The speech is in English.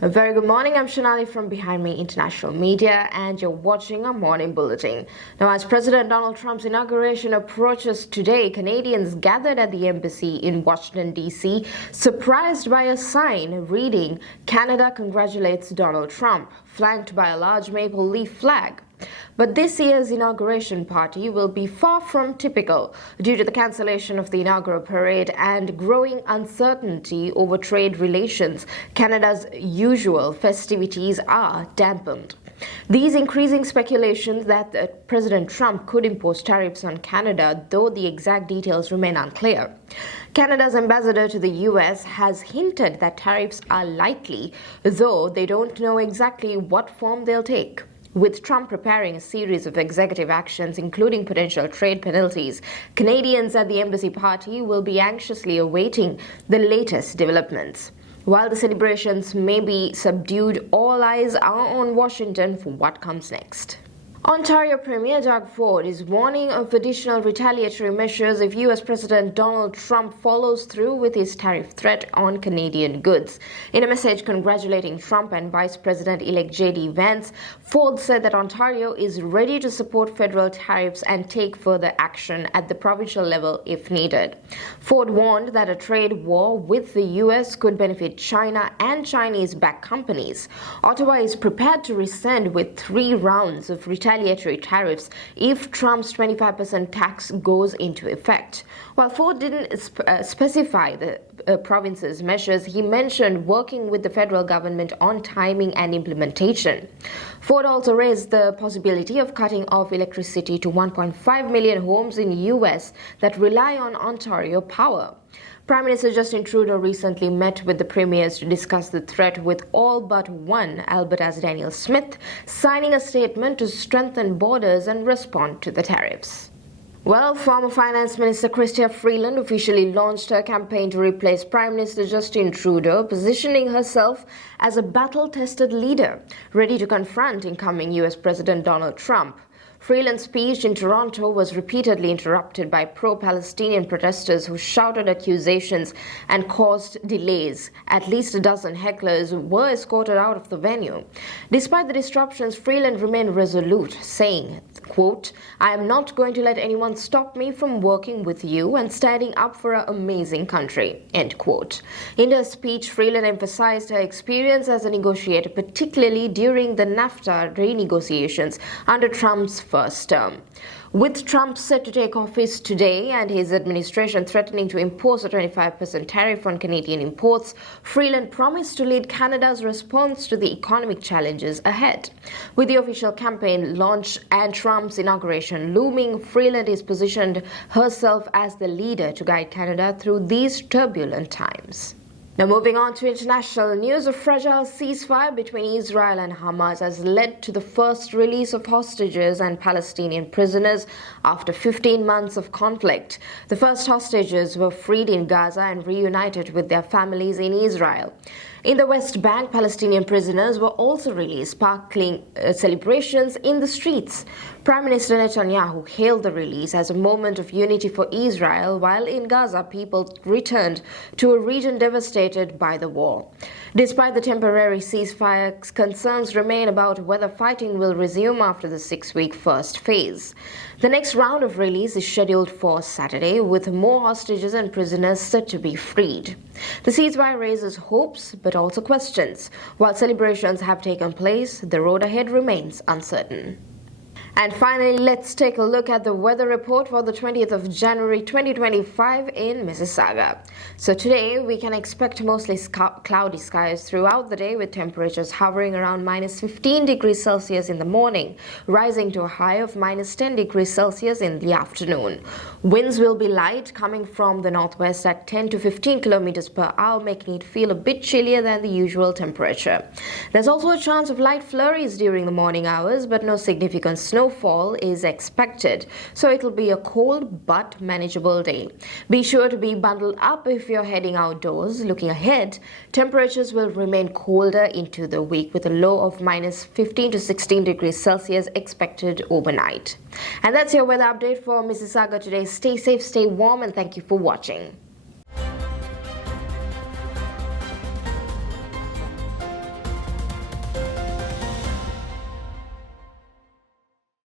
A very good morning. I'm Shanali from Behind Me International Media, and you're watching our morning bulletin. Now, as President Donald Trump's inauguration approaches today, Canadians gathered at the embassy in Washington, D.C., surprised by a sign reading, "Canada congratulates Donald Trump," flanked by a large maple leaf flag. But this year's inauguration party will be far from typical due to the cancellation of the inaugural parade and growing uncertainty over trade relations. Canada's usual festivities are dampened. These increasing speculations that President Trump could impose tariffs on Canada, though the exact details remain unclear. Canada's ambassador to the US has hinted that tariffs are likely, though they don't know exactly what form they'll take. With Trump preparing a series of executive actions, including potential trade penalties, Canadians at the embassy party will be anxiously awaiting the latest developments. While the celebrations may be subdued, all eyes are on Washington for what comes next. Ontario Premier Doug Ford is warning of additional retaliatory measures if U.S. President Donald Trump follows through with his tariff threat on Canadian goods. In a message congratulating Trump and Vice President-elect J.D. Vance, Ford said that Ontario is ready to support federal tariffs and take further action at the provincial level if needed. Ford warned that a trade war with the U.S. could benefit China and Chinese-backed companies. Ottawa is prepared to rescind with 3 rounds of retaliatory tariffs if Trump's 25% tax goes into effect. While Ford didn't specify the province's measures, he mentioned working with the federal government on timing and implementation. Ford also raised the possibility of cutting off electricity to 1.5 million homes in the U.S. that rely on Ontario power. Prime Minister Justin Trudeau recently met with the premiers to discuss the threat, with all but one, Alberta's Daniel Smith, signing a statement to strengthen borders and respond to the tariffs. Well, former Finance Minister Chrystia Freeland officially launched her campaign to replace Prime Minister Justin Trudeau, positioning herself as a battle-tested leader, ready to confront incoming U.S. President Donald Trump. Freeland's speech in Toronto was repeatedly interrupted by pro-Palestinian protesters who shouted accusations and caused delays. At least a dozen hecklers were escorted out of the venue. Despite the disruptions, Freeland remained resolute, saying, quote, "I am not going to let anyone stop me from working with you and standing up for our amazing country," end quote. In her speech, Freeland emphasized her experience as a negotiator, particularly during the NAFTA renegotiations under Trump's first term. With Trump set to take office today and his administration threatening to impose a 25% tariff on Canadian imports, Freeland promised to lead Canada's response to the economic challenges ahead. With the official campaign launch and Trump's inauguration looming, Freeland is positioned herself as the leader to guide Canada through these turbulent times. Now, moving on to international news, a fragile ceasefire between Israel and Hamas has led to the first release of hostages and Palestinian prisoners after 15 months of conflict. The first hostages were freed in Gaza and reunited with their families in Israel. In the West Bank, Palestinian prisoners were also released, sparkling celebrations in the streets. Prime Minister Netanyahu hailed the release as a moment of unity for Israel, while in Gaza, people returned to a region devastated by the war. Despite the temporary ceasefire, concerns remain about whether fighting will resume after the 6-week first phase. The next round of release is scheduled for Saturday, with more hostages and prisoners set to be freed. The ceasefire raises hopes, but also questions. While celebrations have taken place, the road ahead remains uncertain. And finally, let's take a look at the weather report for the 20th of January 2025 in Mississauga. So today, we can expect mostly cloudy skies throughout the day, with temperatures hovering around minus 15 degrees Celsius in the morning, rising to a high of minus 10 degrees Celsius in the afternoon. Winds will be light, coming from the northwest at 10 to 15 kilometers per hour, making it feel a bit chillier than the usual temperature. There's also a chance of light flurries during the morning hours, but no significant snowfall is expected, so it'll be a cold but manageable day. Be sure to be bundled up if you're heading outdoors. Looking ahead, temperatures will remain colder into the week, with a low of minus 15 to 16 degrees Celsius expected overnight. And that's your weather update for Mississauga today. Stay safe, stay warm, and thank you for watching.